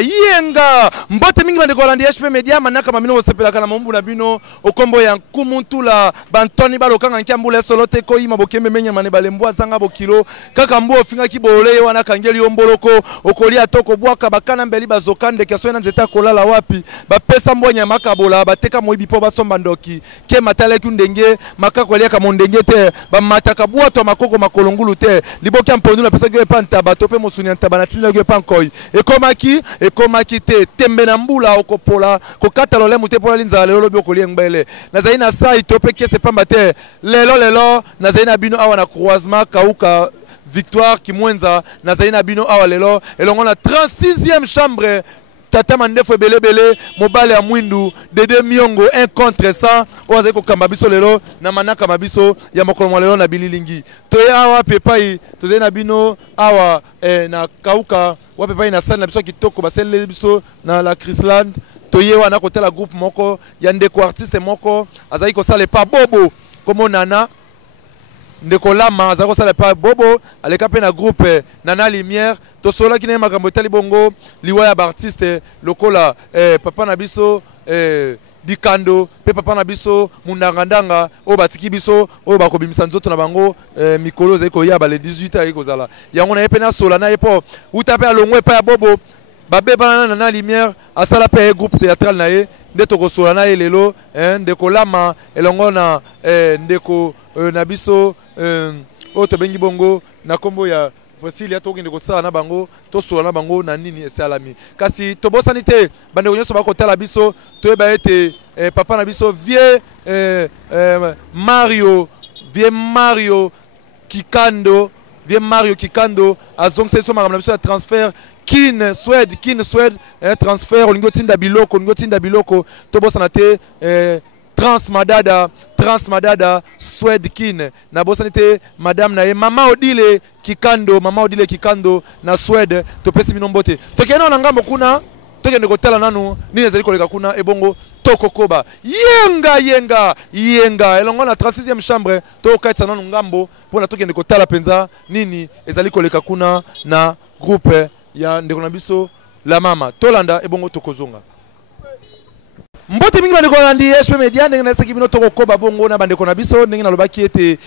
Yenga mbote mingi bande kolandi HP Media manaka mamino osepelaka na mombu na bino okombo ya Nkumuntula bantoni balokanga nkiambula solo te ko yima bokembe menya mane balembwa zanga bokilo kaka mbu ofinga kibole wana kangeli omboloko okoli atoko bwaka bakana mbeli bazokande keso na nzeta kolala wapi bapesa mbwanya makabola bateka moyibi po basomba ndoki ke matale kundenge makakolia ka mondenge te bamataka bwato makoko makolongulu te liboka mpondula pesa ge panta batope mosuni ntabana tinla ge pankoi ekomaki te tembe na mbula okopola kokata lole mute pola linza lelo lobi okoli ngbele nazali na sai tope kese pamba te lelo nazali na bino awa na croisement kauka Victoire Kimwenza nazali na bino awa lelo elongo na 36e chambre tata mandefo belebele mobale ya mwindu Dede Miongo 1 contre 100 oazali kokamba biso lelo na manaka mabiso ya mokolo lelo na bililingi toye awa pepai tozali na bino awa na kauka wa pepai na salle na biso kitoko basele biso na la Chrisland toye wana kotela groupe moko ya ndeko artiste moko azali kosala pa bobo komo nana ndeko lama azali kosala pa bobo aleka pe na groupe Nana Lumière tosola kine makambo tali bongo liwa ya artiste lokola papa na biso Dikando pe papa na biso mundangandanga o batiki biso o bakobimisa nzoto na bango mikolo zeko ya ba le 18 ay kozala yango na yepe na sola na yepo utape alongwe pa ya bobo babeba Nana Lumière asala pe groupe théâtral na ye ndeto kosola na ye lelo ndeko lama elongo na ndeko na biso o to bengi bongo na kombo ya Brasilia to ngende kotsa na bango to sola na bango na nini esalami kasi to bosani te bande konyoso bakotala biso to eba ete papa na biso vie Mario Kikando azongse so makambo na biso ya transfert Kin Swed transfert olingo tinda biloko to bosana te Transmadada Swed Kin na bosanite madame na ye mama Odile Kikando na Swed to pesi minombote to kena na ngambo kuna to kende kotala nanu nini ezali koleka kuna ebongo tokokoba yenga elongo na 36e chambre to kaitsa nanu ngambo pona to kende kotala penza nini ezali koleka kuna na groupe ya ndeko na biso la mama tolanda ebongo tokozonga mbote mingi bandeko landi HP Media ndenge na seki bino tokokoba bongo na bandeko na biso ndenge na lobaki ete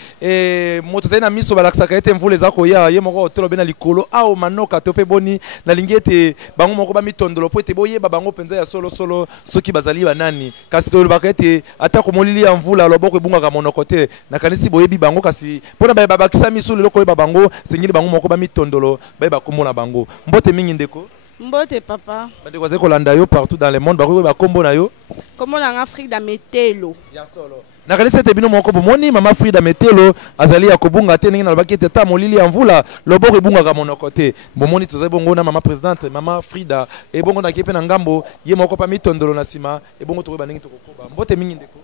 moto zai na miso balakisaka ete mvula za koya ye moko otelo bena likolo ao manoka tope boni na lingi ete bango moko ba mitondolo po ete boyeba bango penza ya solo soki bazali banani kasi tolobaka ete ata komolili ya mvula loboko ebungaka monoko te na kanisi boyebi bango kasi pona babakisa miso lelo koyeba bango sengili bango moko ba mitondolo bayeba komona bango mbote mingi ndeko Mbote papa. Bande kwa zeko landa yo partout dans le monde bako ba kombo na yo. Kombo na Frida Metelo. Ya solo. Na kanisa te bino moko bomoni mama Frida Metelo azali ya kobunga te ningi na baki te ta molili ya mvula loboko ebunga ka monoko te. Bomoni tozali bongo na mama présidente mama Frida e bongo na kepe na ngambo ye moko pa mitondolo na sima e bongo tokoba ningi tokokoba. Mbote mingi ndeko.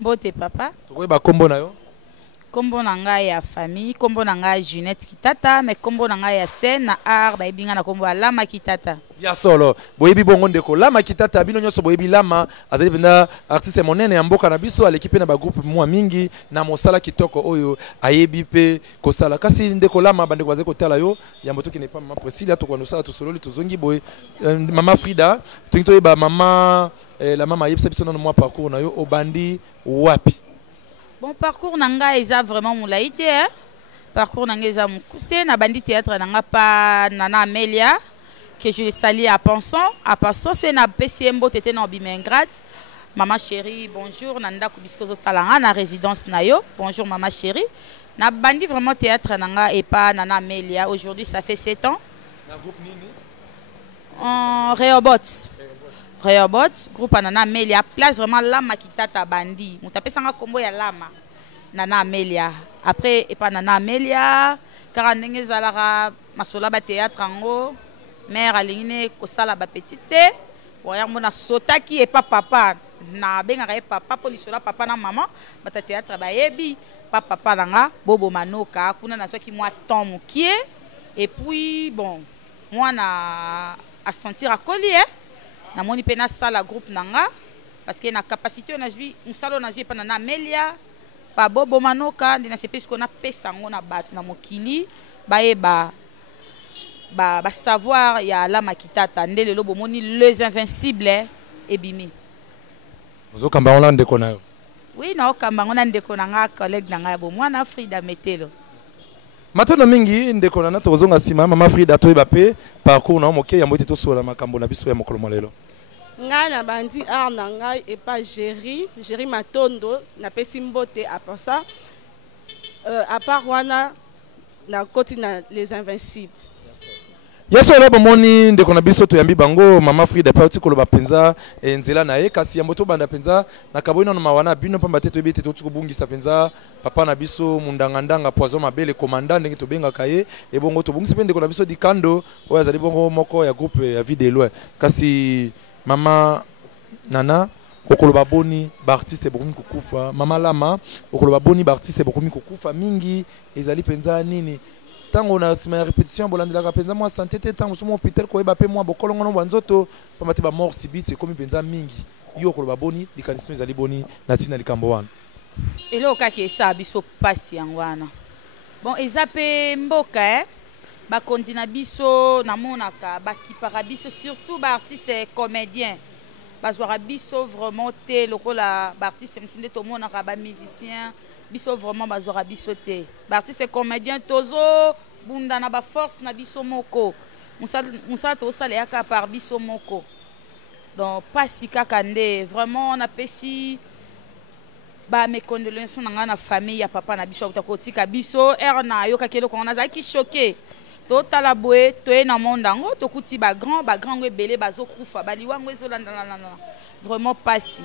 Mbote papa. Tokoba kombo na yo. Kombo na ngai ya famille, kombo na ngai Junette Kitata, mais kombo na ngai ya scène na art ba ibinga na kombo Lama Kitata. Ya solo. Boyebi bongo ndeko Lama Kitata bino nyoso boyebi Lama azali benda artiste monene ya mboka na biso alikipe na ba groupe mwa mingi na mosala kitoko oyo ayebi pe kosala kasi ndeko Lama bande kwa zeko tala yo ya mboto ki ne pas mama Priscilla to kwa nosala to sololi to zongi boy mama Frida to yeba mama la mama yebisa biso na mwa parcours na yo obandi wapi. Bon parcours nanga eza vraiment moulaïté hein. Parcours nanga eza mukuse na bandi théâtre nanga pa Nana Amelia que je salue à pensant c'est na PCMbo tete na Bimengrat. Maman chérie, bonjour nanda kubisko talanga na résidence nayo. Bonjour maman chérie. Na bandi vraiment théâtre nanga et pas Nana Amelia. Aujourd'hui ça fait 7 ans. Na groupe nini? Reobot, groupe Nana Amelia, place vraiment Lama Kitata Bandi. Moutapé sanga combo ya Lama. Nana Amelia. Après, et pas Nana Amelia, car on zalara masola ba théâtre ango, mère aline kosala ba petite, voyons mon sotaki et pas papa. Na benga papa polisola papa na maman, ba théâtre ba yebi, papa nanga, bobo manoka, kuna na soki moi temps mukie, et puis bon. moi na à sentir à collier na moni pena sala groupe nanga parce que na capacité na jui musalo na jui pana na Amelia ba bobo manoka ndina sepesi ko na pesa ngo na bat na mokili ba savoir ya la makitata ndele lo bomoni les invincibles et bimi Vous kamba on ndeko na yo. Oui na kamba ngona ndeko na nga collègue na nga bo mwana Frida Metelo. Matono mingi ndeko na to zonga sima mama Frida to ebape parcours na moke ya mbote to sola makambo na biso ya mokolo molelo. Nga na bandi art na nga et pas Géry Matondo na pesi mbote à part ça à part wana na koti na les invincibles. Yeso lobo moni ndeko na biso to yambi bango mama Frida pa utikolo bapenza nzela na ye kasi ya mboto banda penza na kaboina no mawana bino pamba te to ebete to tukubungisa penza papa na biso mundangandanga poison mabele commandant ndenge to benga kaye e bongo to bungisa pe ndeko na biso dikando oyo azali bongo moko ya groupe ya vie de loin kasi mama Nana okolo baboni ba artiste bokomi kokufa mama Lama okolo baboni ba artiste bokomi kokufa mingi ezali penza nini tango na sima répétition bolandela ka penza moi santé te tango somo hôpital ko eba pe moi bokolongo no banzoto pamba te ba mort subite komi penza mingi yo okolo baboni likanisi ezali boni na tina likambo wana Eloko ke sa biso pasi yangwana bon ezape mboka ba kondina biso na monaka ba kipara biso surtout ba artiste comédien bazwara biso vraiment te lokola ba artiste msunde to monaka ba musicien biso vraiment bazwara biso te ba artiste comédien tozo bunda na ba force na biso moko musa to sala yaka par biso moko donc pasi kaka nde vraiment on apesi ba mes condoléances na na famille ya papa na biso kotika biso erna yo kakelo ko na zaki choqué to tala boye to na mondango to kuti ba grand ngo ebele bazo kufa bali wango ezolanda vraiment pasi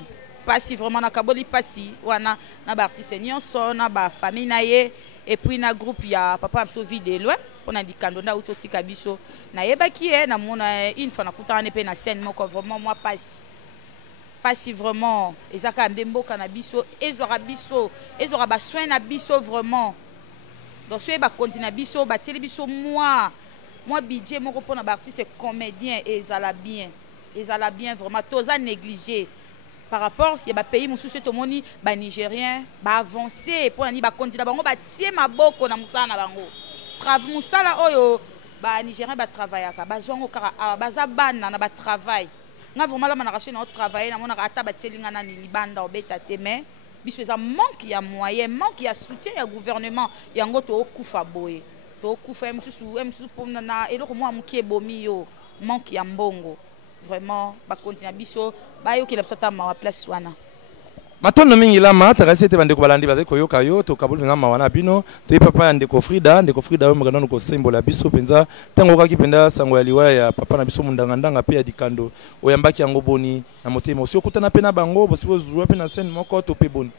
vraiment na kaboli pasi wana na ba artiste nyonso na ba famille na ye et puis na groupe ya papa biso vie de loin on a dit kando na utotika biso na yebaki na mona une fois na kutana pe na scène moko vraiment moi pasi vraiment ezaka mbemboka na biso ezora ba soin na biso vraiment donc soyez ba continuer biso ba télé biso moi budget moko pour na ba artiste comédien ezala bien vraiment toza négligé par rapport ya ba pays mususu to moni ba nigérien ba avancer pour ni ba continuer bango ba tie maboko na musala na bango musala oyo ba nigérien ba travaillaka ba zongo kara baza bana na ba travail nga vraiment la manarration na travailler na mona ata ba tielinga na ni libanda obeta te mais biso eza manque ya moyen manque ya soutien ya gouvernement yango to okufa boye to okufa msusu pomna na eloko mwa mukie bomi yo manque ya mbongo vraiment ba continue biso ba yo kila psata ma place wana matono mingi Lama tarasi te bandeko balandi bazai koyoka yo to kabuli ngama wana bino to papa ya ndeko Frida yo magana ko sembola biso penza tango kaki penda sango ya liwa ya papa na biso mundangandanga pe ya dikando oyambaki yango boni na motema osio kutana pe na bango bosibo zurwa pe na scène moko to pe boni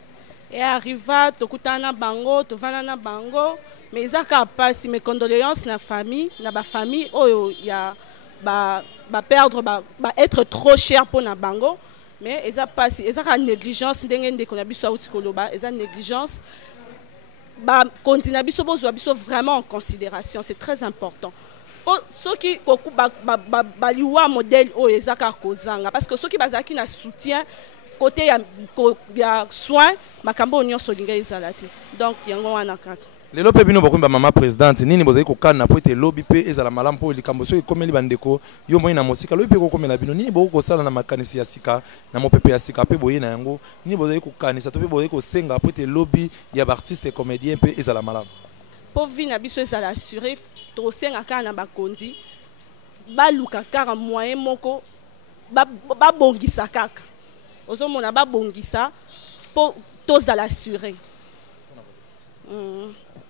et arriva to kutana bango to vana na bango mais ezaka pasi mes condoléances na famille na ba famille oyo ya ba perdre ba être trop cher pour na bango. Mais eza pasi eza négligence ndenge ndeko na biso auti koloba eza négligence ba continue biso bozwa biso vraiment en considération c'est très important ceux qui koku ba liwa modèle o ezaka kozanga parce que ceux qui bazaki na soutien côté ya soin makambo nyonso linga ezala te donc yango wana kaka lelo pe bino bokumba mama présidente nini bozali kokana po ete lobby pe ezala malamu po likambo so ekomeli bandeko yo moyi na mosika lobby pe kokomela bino nini boko kosala na makanisi ya sika na mopepe ya sika pe boye na yango nini bozali kokanisa to pe bozali kosenga po ete lobby ya ba artiste comédien pe ezala malamu po vi na biso ezala assuré to senga kaka na bakonzi baluka kaka moyen moko babongisa kaka ozomona babongisa po tozala assuré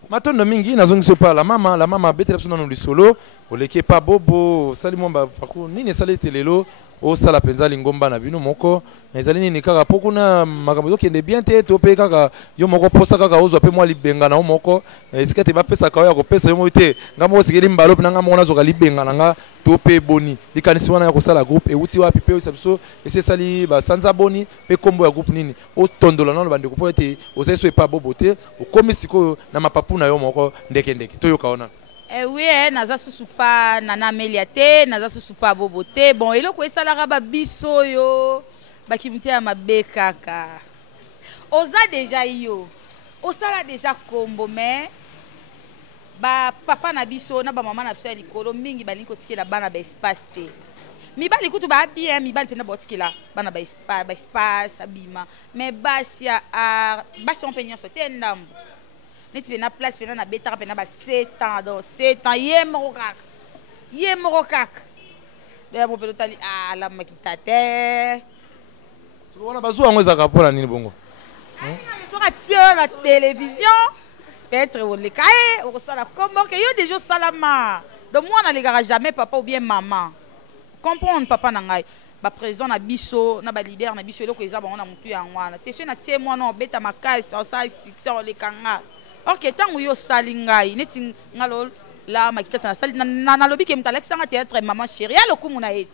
matondo mingi nazongiso pa la mama betela biso nanu lisolo oleki pa bobo salimo ba parcours nini salete lelo o sala penza lingomba na bino moko ezali nini kaka pokuna makambo zokende bien te to pe kaka yo moko posa kaka ozwa pe mwa libenga na moko esika te bapesa ka ya kopesa yo mo te ngamo osikeli mbalo pe ngamo na zoka libenga nga to pe boni likanisi wana ya kosala groupe euti wapi pe biso esesali ba sanza boni pe kombo ya groupe nini o tondola na bande ko poete oseso e pa bobo te o komisiko na mapapu na yo moko ndeke to yo kaona Eh oui, naza susu pa nana Amélia te, naza susu pa bobo te. Bon, eloko esalaka ba biso yo, bakimite ya mabe kaka. Oza déjà yo. Osala déjà kombo mais ba papa na biso na ba mama na biso ya likolo mingi balingi kotikela bana ba espace te. Mibali kutu ba bien, mibali pena botikela bana ba espace abima. Mais basi ya basi on penya so te ndambo. Neti pena place pena na betaka pena ba 7 ans donc 7 ans ye moko kaka de bo pelo tali la makitate so wana bazu yango ezaka pona nini bongo so ka tio la télévision peut-être on le caé on sala comme que yo déjà salama donc moi na legara jamais papa ou bien maman comprendre papa na ngai ba président na biso na ba leader na biso eloko eza bango na mutu ya ngwana te so na tie moi no beta makasi o sa succès o le kanga. Ok, tant que yo salingai, neti ngalo la makitata sali na lobi ke mtalexanga théâtre maman chérie, ya loku muna eti.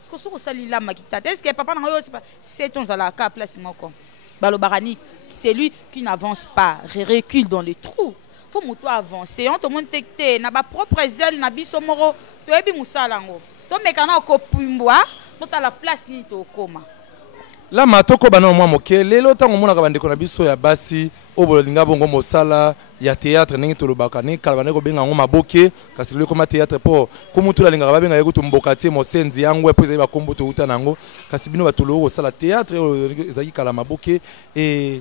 Est-ce que so sali la makitata? Est-ce que papa na yo c'est ton zala ka place moko. Balo barani, c'est lui qui n'avance pas, recule dans les trous. Faut muto avancer, on te monte tekte na ba propre zèle na biso moro, to ebi musala ngo. To mekana ko pumbwa, to ta la place ni to koma. La matoko bana mwa moke lelo tango mona ka bandeko na biso ya basi obolinga bongo mosala ya théâtre ndenge tolobaka ne kala bandeko benga ngo maboke kasi lelo koma théâtre po komutu la linga ba benga yekutu mbokati mosenzi yango epo ezali bakombo to uta nango kasi bino batolo ko sala théâtre ezali kala maboke et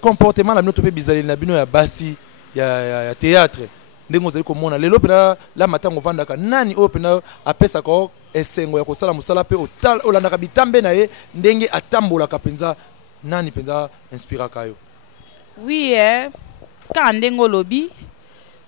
comportement la bino to pe bizali na bino ya basi ya théâtre ndenge ozali komona lelo pena la matango vandaka nani o pena apesa ko esengo ya kosala musala pe olandaka bitambe na ye ndenge atambolaka penza nani penza inspiraka yo. Oui, quand ndengo lobi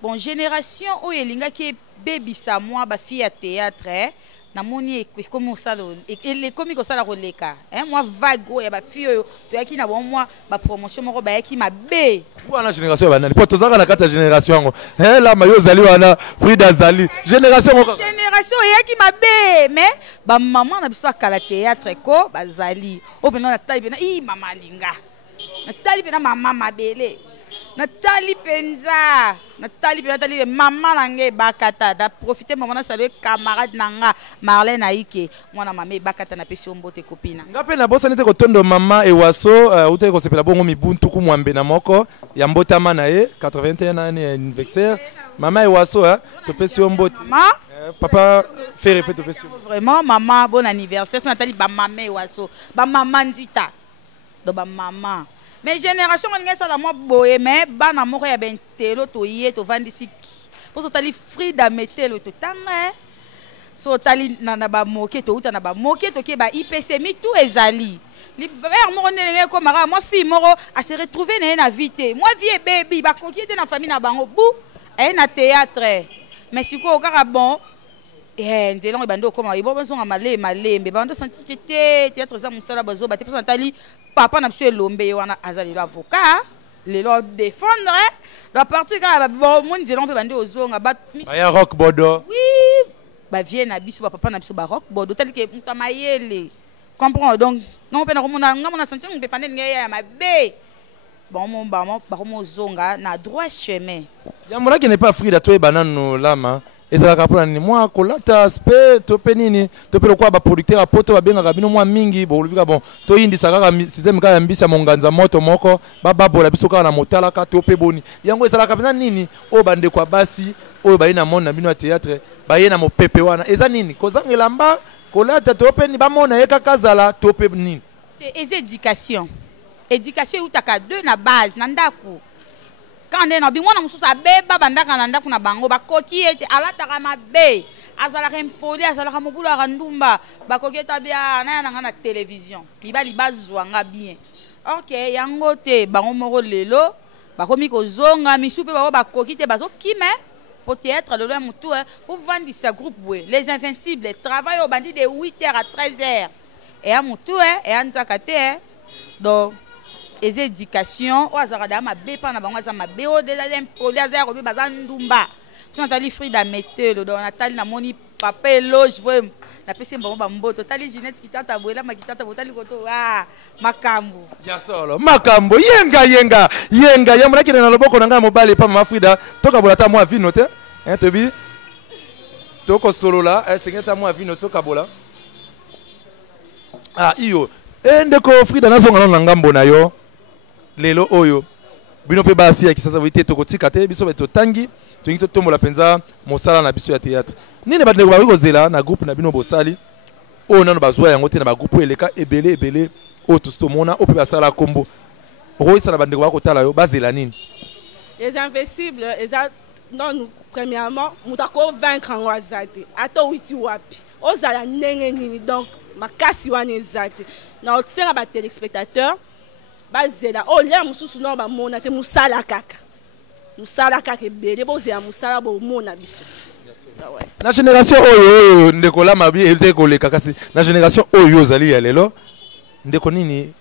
bon génération o elinga ki bebisa moi ba fille à théâtre na moni comme ça le comme ko sala roleka moi vague ya ba fille to yaki na bon moi ba promotion moko ba yaki mabe wana génération banani po tozaka na kata génération ngo la mayo zali wana Frida zali génération yaki mabe mais ba maman na biso kala théâtre ko bazali o beno na taille bena mama linga na tali pena mama mabele Nathalie Penza Nathalie maman nange bakata da profiter maman na saluer camarade nanga Marlène Aike mwana mame bakata na pesi ombote copine ngape na bosa nete ko tondo mama ewaso ute ko sepela bongo mibuntu ku mwambe na moko ya mbotama na ye 81 ans anniversaire mama ewaso to pesi ombote papa fait répéter to pesi vraiment maman bon anniversaire Nathalie ba mama ewaso ba mama nzita do ba mama. Mais génération on est la moi boye mais bana moko ya bentelo to yé to vandisi pour so tali Frida metelo to tanga so tali na ba moke to uta na ba moke to ke ba IPC mi tout ezali li père moko nelenge ko mara moi fille moko a se retrouver na vite moi vie baby ba kokiete na famille na bango bou na théâtre mais siko okara bon nzela ngo bando koma ibo bonso malembe bando senti que théâtre ça musala bazo ba te tali papa na biso elombe wana azali l'avocat lelo défendre la partie quand bon mon nzela mpe bando ozonga ba ya rock bodo oui ba vie na biso ba papa na biso ba rock bodo tali ke mutamayele comprends donc non pe na komona senti ngo pe panel ya mabe bon mon ba mo zonga na droit chemin ya mona qui n'est pas Frida to e banano lama ezalaka mpona nini mwa kolata aspect to mpe nini to mpe lokola baproducteur apo to babengaka bino mwa mingi bolobika bon toyindisa kaka systeme kaka ya mbisi ya monganza moto moko bababola biso kaka na motalaka to mpe boni yango ezalaka mpenza nini oyo bandeko ya basi oyo baye na monde na bino ya théâtre baye na mopepe wana eza nini kozanga elamba kolata to mpe nini bamona ye kaka azala to mpe nini eza éducation eutaka deux na base na ndako quand on a bien on mususu abeba bandaka na ndako na bango bakoki ete alataka mabe azalaka impoli azalaka mobulu arandumba bakoki eta bia na yana na télévision mibali bazwanga bien ok yango te bango moko lelo bakomi kozonga misupe babo bakoki te bazokime peut-être le mutu pour vendre sa groupe les invincibles travaillent au bandit de 8h à 13h et à mutu et anzaka te donc les éducations ou azarada ma bepa na bango za mabe o déjà impoli azaro be bazandumba Nathalie Frida metelo donc Nathalie na moni papa eloge vraiment na pese bango ba mboto tali Ginette kitata boela makitata botali koto makambo ya solo makambo yenga ya mona kile na loboko na nga mobali pa mama Frida toka bolata moi vino te Hein, Tobi? Toko solo là, c'est que moi vu notre kabola. Ah, iyo. Ndeko Frida na zonga na ngambo na yo. Lelo oyo. Bino pe basi ya kisasa vite toko tikate biso beto tangi. Tungi to tombola penza mosala na biso ya théâtre. Nini ba ndeko ba kozela na groupe na bino bosali. O nano bazwa yango te na ba groupe eleka ebele o to mona o pe basala kombo. Roisa na ba ndeko ba kotala yo bazela nini? Les Invincibles, non, premièrement, nous devons vaincre en Wazate. Ato witi wapi. Ozala nenge nini. Donc, ma kasi wane zate. Na otise ba téléspectateurs, bazela. Oh, là, mususu non ba mona te musala kaka. Musala kaka ebele bozela musala bo mona biso. Na génération oyo ndeko la mabi ete koleka kasi na génération oyo zali ya lelo ndeko nini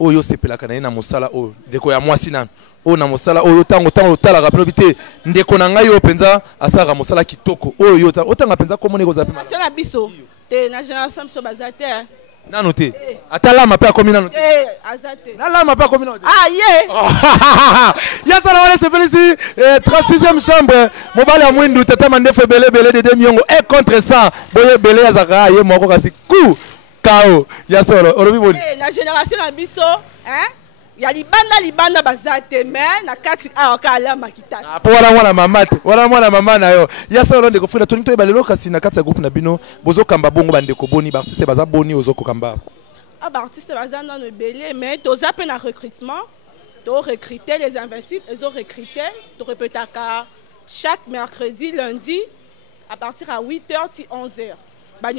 oyo sepelaka na mosala oyo ndeko ya mwasi nanu oyo na mosala oyo tango otala rapelo bite ndeko na ngai yo penza asaka mosala kitoko oyo otanga penza komone kozapi ma na biso te na génération biso bazate nanu te atala mape akomi nanu te azate na la mape akomi nanu te ye ya sala wale sepelisi 36e chambre mobali ya mwindu tata mandefe bele de demiongo et contre ça boye bele azaka ye moko kasi ku Kao, ya solo, orobi boni. La génération na biso, hein? Ya libanda bazate mais na kati akala makitana. Po wala mamate, wala mama na yo. Ya solo ndeko frida toni to ebalelo kasi na kati ya groupe na bino, bozo kamba bongo bandeko boni, ba artiste baza boni ozoko kamba. Ah ba artiste baza na no belé mais to zape na recrutement, to recruter les Invincibles, ils ont recruté, to répétaka chaque mercredi, lundi à partir à 8h ti 11h. Ba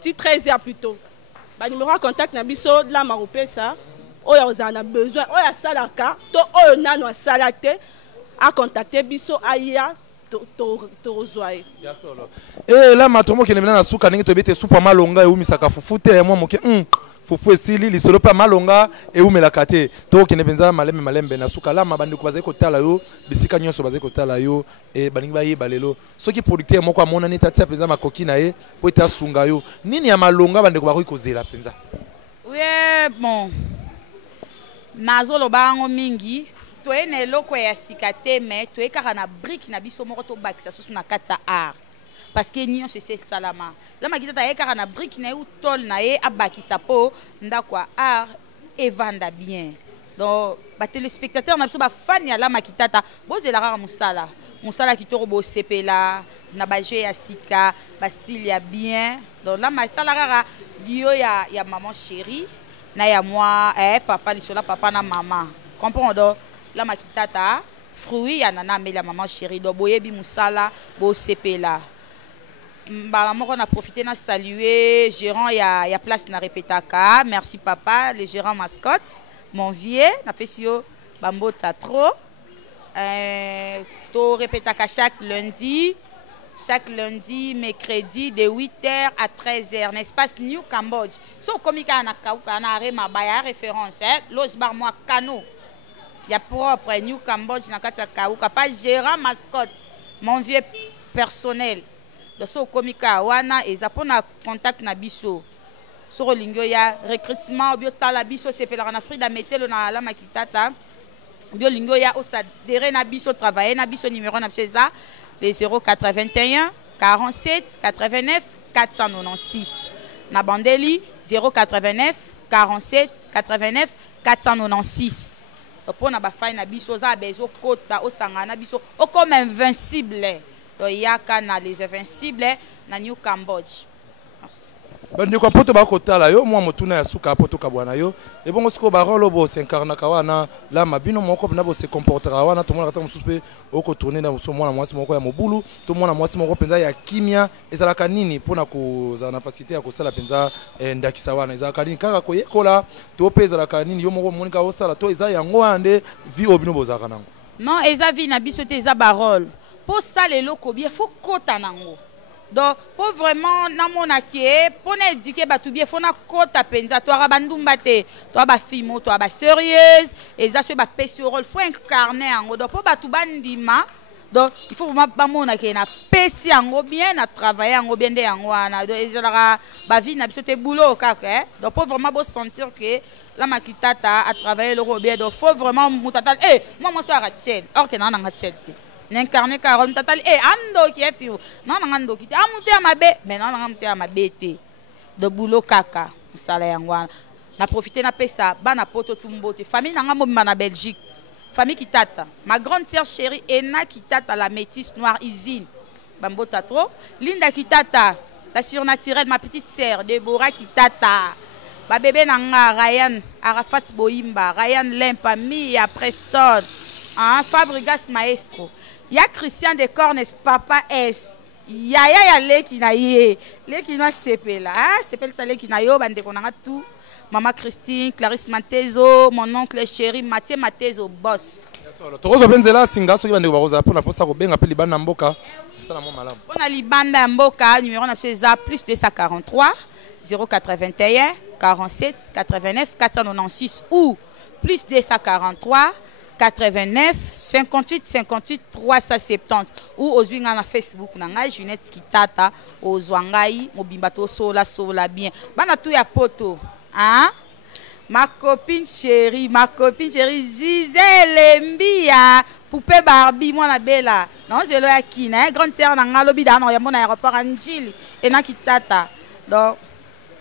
ti 13h plutôt. Ba numéro de contact na biso de la Maropesa. Oyo ozana besoin, oyo salaka, to oyo nano salate a contacter biso aya to zoaye. Ya solo. Là matomo ki nemena na suka ningi to bete supa malonga e umisaka fufu te moi moke fufu esili lisolo pa malonga e umela kate. To ki nebenza malembe na suka la mabandi ko bazai ko tala yo, bisika nyonso bazai ko tala yo e baningi ba yeba lelo. Soki producteur moko amona ni tatia penza makoki na ye, po eta sunga yo. Nini ya malonga bande ko ba ko zela penza. Oui, bon. Nazolo bango mingi to ene loko ya sikate mais to ekaka na brique na biso moko to bakisa susu na kata art parce que nyo c'est salama la makita ta ekaka na brique na utol na e abakisa po ndakwa art et vanda bien donc ba téléspectateurs na biso ba fan ya la makita ta bozela rara musala kitoko bo sepela na ba jeu ya sika ba style ya bien donc la makita la rara dio ya maman chérie na ya moi papa lisola papa na maman comprendre la makitata fruit ya nana mela maman chérie do boyebi musala bo sepela mbala moko na profiter na saluer gérant ya place na répétaka merci papa le gérant mascotte mon vieux na pesio bambota trop to répétaka chaque lundi, mercredi, de 8h à 13h, n'espace New Cambodge. So, comme il y a un référence, loge bar moi Kano. Il y a propre New Cambodge, pas gérant mascotte, mon vieux personnel. Donc, so, comme il y a wana, et ça pour contact na biso. So, il y a recrutement, biotala biso, c'est pour la Frida Metelo na la makitata. Biolingo ya osa dere na biso travailler na biso numéro na ça. Les 081 47 89 496. Na bandeli 089 47 89 496. Pour na ba fay na biso za bezo kota osanga na biso o comme invincible. Do yaka na les invincibles na New Cambodge. Merci. Bandi kwa poto ba kotala yo mwa motuna ya suka poto kabwana yo e bongo siko ba rolo bo s'incarna kawana la mabino moko na bo se comportera wana to mona kata musupe oko tourner na muso mwana mwasi moko ya mobulu to mwana mwasi moko penza ya kimia ezalaka nini pona ko za na facilité ya kosala penza ndakisa wana ezalaka nini kaka ko yekola to peza la kanini yo moko monika osala to eza yango ande vi obino bozaka nango non eza vi na biso te eza barole po sala eloko bien faut kota nango. Donc, pour vraiment, na mona kie, pour n'éduquer batu bien, faut na kota penza, toi rabandumba te, toi ba fimo, toi ba sérieuse, et ça se ba pèse rôle, faut incarner en gros. Donc, pour batu bandima, donc il faut vraiment ba mona kie na pèse en gros bien, na travailler en gros bien de en gros, na donc ils aura ba vie na bisote boulot kaka, donc pour vraiment beau sentir que la makitata a travaillé le gros bien, donc faut vraiment moutata, moi sois Rachel, or que na Rachel. n'incarné Carole tatali ando qui est fio non ando qui a monté à ma bé mais non monté à ma bété de boulot kaka sala yangwana na profiter na pesa bana poto tumbote famille nanga mobima na Belgique famille Kitata ma grande sœur chérie Ena Kitata la métisse noire Isine bambota trop Linda Kitata la surnaturelle ma petite sœur Deborah Kitata ba bébé nanga Ryan Arafat Boimba Ryan Lempa Mia Preston Fabregas Maestro ya Christian de Cornes Papa S ya leki na ye leki na sepela sepel sa leki na yo bande konanga tout maman Christine Clarisse Matezo mon oncle chéri Mathieu Matezo boss tokozo benzela singa soki bande bakoza pona posa ko benga pe libanda mboka sala mo malamu pona libanda mboka numéro na César plus 243 081 47 89 496 ou plus 243 89 58 58 370 ou ozwinga na Facebook na ngai Junette Kitata ozwangai mobimba to sola bien bana tout ya poto hein ma copine chérie Gisèle Mbia poupée Barbie moi na bella non zelo ya kina grande sœur na nga lobi da na ya mona aéroport Anjili et na Kitata donc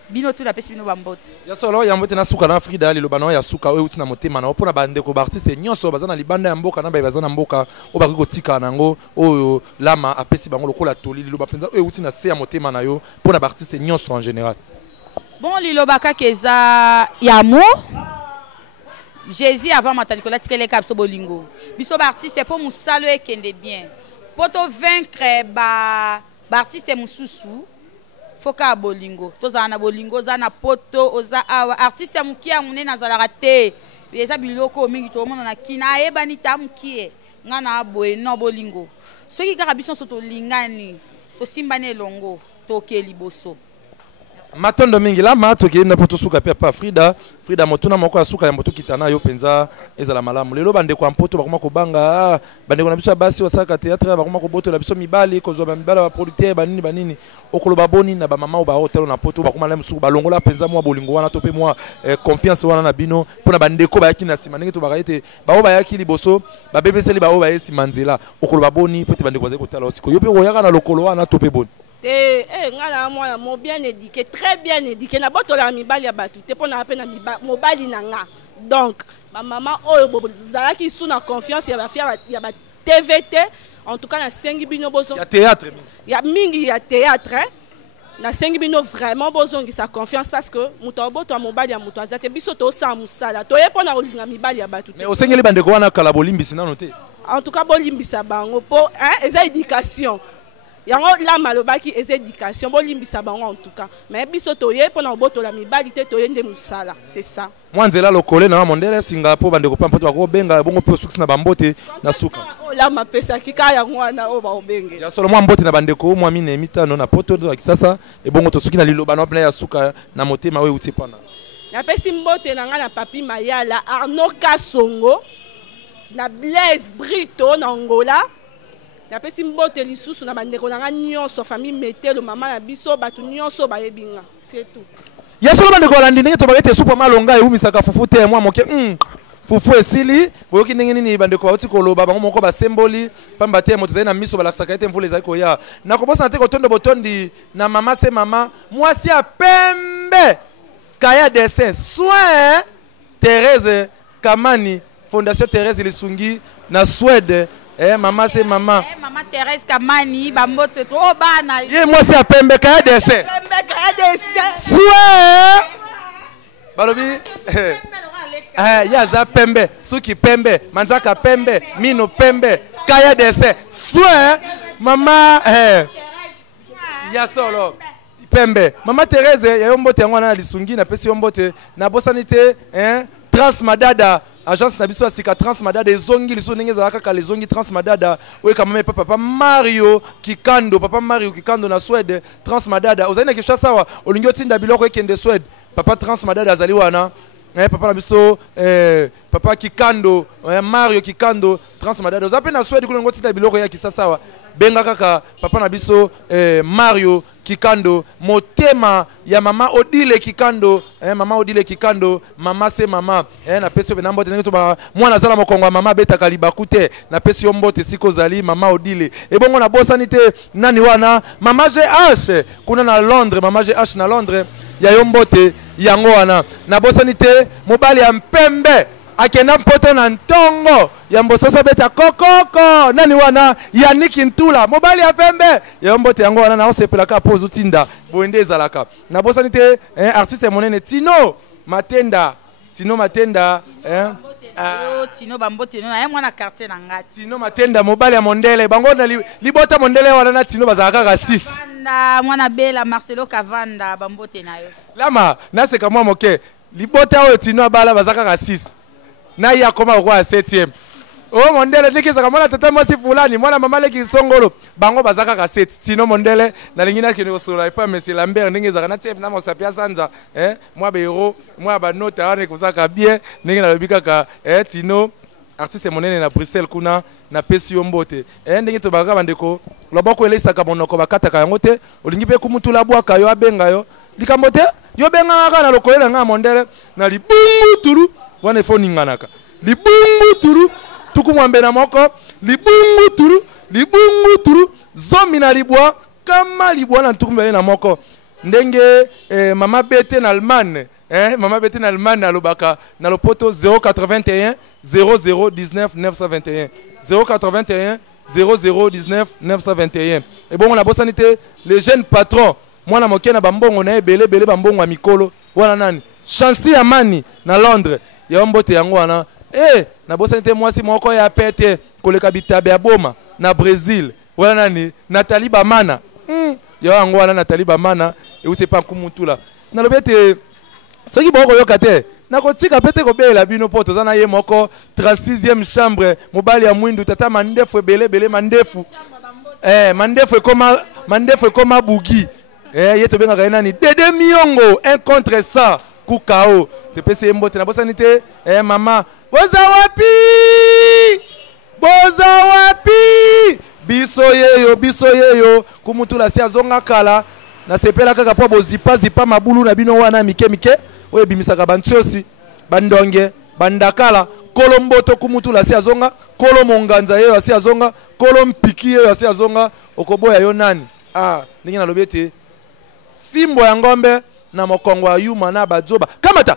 bino tout la pesi bino bambote ya solo ya mbote na suka na Frida lelo bana ya suka oyo utina motema na opona bande ko artiste nyonso bazana libanda ya mboka na bazana mboka obaki kotika nango oyo lama apesi bango lokola toli lelo bapenza oyo utina se ya motema na yo pona ba artiste nyonso en général bon lilobaka keza yamo Jésus avant matalikola tikele kapso bolingo biso ba artiste pour musalo ekende bien poto vaincre ba artiste mususu foka bolingo toza na bolingo za na poto oza awa artiste mukia munena zalaka te eza biloko mingi to mona na kina ebani ta mukie ngana boye no bolingo soki kaka biso soto lingani to simbane longo to ke liboso matondo mingi la mato ke na poto suka pe pa Frida motuna moko ya suka ya moto kitana yo penza ezala malamu lelo bande kwa mpoto bakoma ko banga bande ko na biso basi wasaka théâtre bakoma ko boto la biso mibali ko zo ba mibala ba producteur banini okoloba boni na ba mama ba hotel na poto bakoma la musuku balongola penza mwa bolingo wana to pe mwa confiance wana na bino pona bande ko ba yakina sima ndenge to bakaite ba ba yakili boso ba bebeseli ba ba yesi manzela okoloba boni pote bande ko za ko tala osiko yo pe ko yaka na lokolo wana to pe boni ngala mwana mo bien éduqué très bien éduqué na boto la mibali ya batu te pona pe na mobali na nga donc ma maman oyo bozala ki suna confiance ya ba fia ya ba TVT en tout cas na sengi bino bozo ya théâtre ya mingi ya théâtre na sengi bino vraiment bozongi sa confiance parce que muto boto ya mobali ya muto azate biso to sa musala to ye pona olinga mibali ya batu mais osengeli bande ko wana kala bolimbisi nano te en tout cas bolimbisa bango po eza éducation yango la malobaki eza éducation bolimbisa bango en tout cas mais biso toye pona boto la mibali te toye nde musala c'est ça mwanzela lokole na mondele singa po bande ko pampoto bako benga bongo po suksi na bambote na suka la mapesa kika yango wana o ba obenge ya solo mwa mbote na bande ko mwa mine mitano na poto do kisasa e bongo to suki na liloba na pla ya suka na motema we uti pana na pesi mbote na nga na papi Mayala Arnaud Kasongo na Blaise Brito na Angola na pesi mbote lisusu na bandeko na nga nyonso famille Metelo mama na biso batu nyonso bayebinga c'est tout ya solo bandeko landi ndenge to bagete supa malonga e umisaka fufu te mwa moke fufu esili boyoki ndenge nini bandeko bauti koloba bango moko basemboli pamba te moto zai na miso balakisaka ete mvula ezali koya nakobosa na te kotondo botondi na mama se mama mwasi ya pembe kaya dessin soin Thérèse Kamani Fondation Thérèse Lisungi na Suède mama c'est maman maman Thérèse Kamani bambote trop bana ye mwasi ya pembe kaya dessin soin balobi yaza pembe suki pembe manzaka pembe mino pembe kaya dessin soin mama ya solo pembe mama Thérèse ya yombote yango na Lisungi na pesi yombote na bosanite Transmadada agence na biso ya sika Transmadada ezongi liso ndenge ezalaka kaka lezongi Transmadada oyo kamame papa Mario Kikando na Suède Transmadada ozali na kisha sawa olingi otinda biloko ekende Suède papa Transmadada azali wana papa na biso papa Kikando Mario Kikando transmadade ozape na swedi kuna ngoti ta biloko ya kisasa wa benga kaka papa na biso Mario Kikando motema ya mama Odile Kikando mama Odile Kikando mama se mama na pesi be nambote ngeto ba mwana zala mokongo mama beta kalibakute na pesi yo mbote siko zali mama Odile ebongo na bosanite nani wana mama GH kuna na Londres mama GH na Londres ya yo mbote yango wana na bosanite mobali ya mpembe akena mpoto na ntongo ya mbososo beta kokoko nani wana Yannick Ntula mobali ya pembe ya mbote yango wana na osepelaka po zutinda boende ezalaka na bosanite artiste monene Tino Matenda Tino Bambote no na mwana quartier na ngati Tino Matenda mobali ya mondele bango na libota mondele wana na Tino bazalaka ka 6 mwana Bela Marcelo Kavanda Bambote na yo lama naseka mwa moke libota oyo Tino abala bazalaka ka 6 na ya koma kwa 7e o mondele nikizaka mwana tata mwasi fulani mwana mama leki songolo bango bazaka ka 7 Tino mondele na lingina kino sura pa monsieur Lambert ningizaka na tep na mosapia sanza mwa bero mwa ba note ane kozaka bien ningina lobika ka Tino artiste monene na Bruxelles kuna na pesi yo mbote ndenge to baka bandeko loboko elesaka monoko bakata ka yango te olingi pe kumutula bwaka yo abenga yo likambo te yo benga ngaka na lokolela nga mondele na libungu turu wana fo ninganaka libungu turu tukumwambe na moko libungu turu zomi na libwa kama libwa na tukumbele na moko ndenge mama bete na Allemagne mama bete na Allemagne alobaka na lopoto 081 0019 921 081 0019 921 et bon on a bosanité les jeunes patrons mwana moke na bambongo na ebele bambongo ya mikolo wana nani Chancy Amani na Londres ya mbote yango wana na bosanité mwasi moko ya pete koleka bitabe ya boma na Brésil wana nani Nathalie Bamana ya yango wana Nathalie Bamana et c'est pas kumutula na lobete soki boko yoka te na kotika pete kobela bino poto zana ye moko 36e chambre mobali ya mwindu tata mandefu ebele mandefu mandefu koma bugi yeto benga ka nani Dede Miongo 1 contre 100 kukao te pese mbote na bosanite mama boza wapi biso yeyo kumutula si azonga kala na sepela kaka po bozipa mabulu na bino wana mike oye bimisaka bantiosi bandonge bandakala kolomboto kumutula si azonga kolo monganza yeyo asi azonga kolo mpiki yeyo asi azonga okoboya yo nani ningi na lobete fimbo ya ngombe na mokongo ya yuma na bazoba kamata